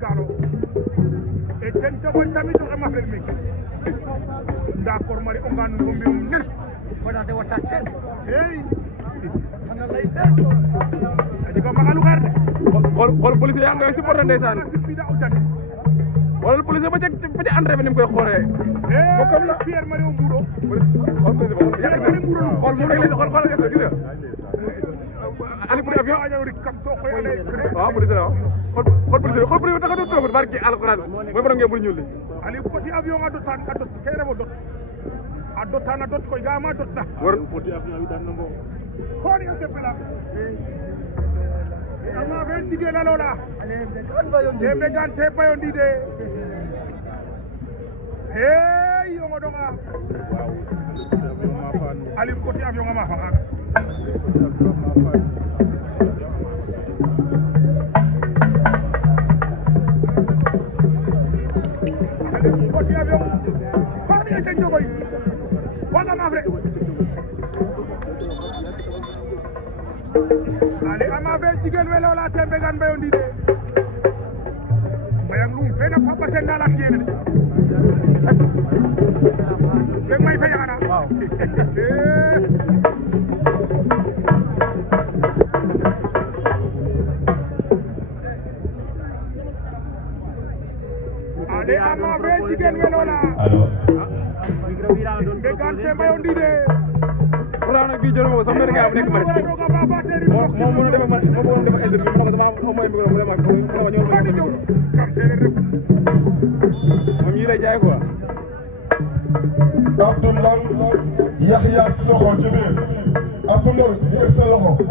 galo e tenta boy tamit do ma fer mi d'accord mari o ngan ngo mbirum nen wala de wata ten hey ana lay der adi ko magalu garde xol police ya nga supporter ndaysan wala police ba ci André bi nim koy xoré ko comme la Pierre Mario Mbouro xol mo rek la xol gis nga ali pour avion añaw rik kam to koy ale waaw police la xol police taxatu to barki alquran moy borom ngeen bu ñuul li ali ko ci avion nga dotan ka dot kay rebo dot a dotana dot koy ga ma dot na war ko ci avion wi dan ngo ko ni ko pela ama ben dige na lola dembe gante payo ndide hey yo ngodonga ali ko ci avion nga ma fa ale ama be jigel welo la tembe gan bayo ndide bayang lum fena papa sen na la tiene de may fay ana waaw ale ama be jigel welo la be gan tembe bayo ndide wala nak bi jël mo sama rek am nek ma mo mo def ma mo def interview mo dama mo moy micro vraiment mo ñëw kam seen rek mo ñi lay jaay quoi Abdoulaye Yahya Sokho ci biir Abdoulaye yéeg sa loxo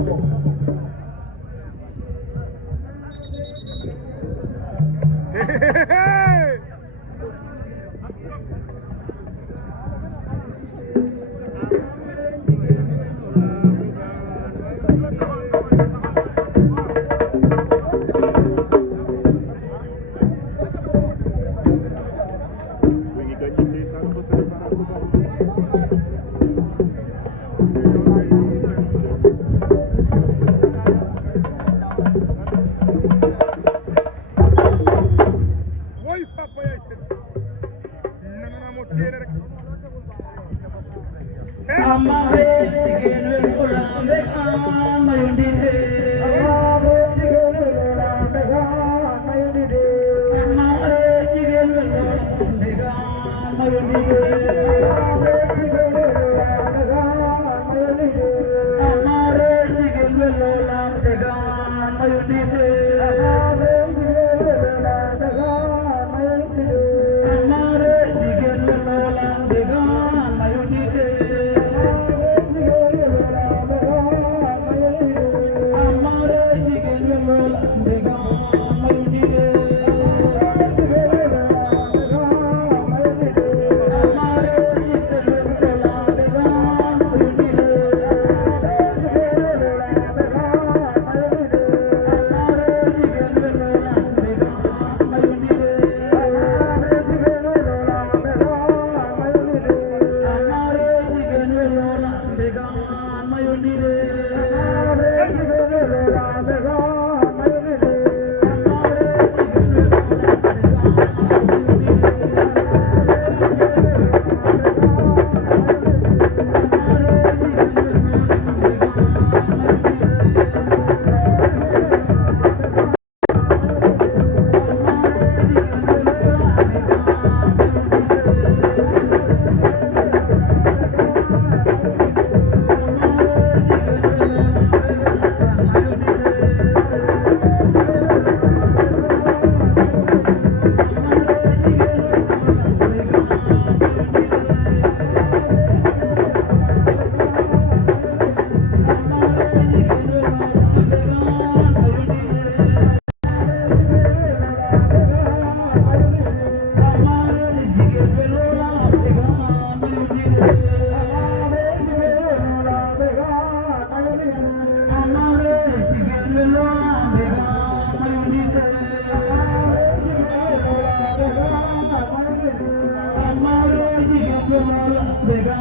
Bega,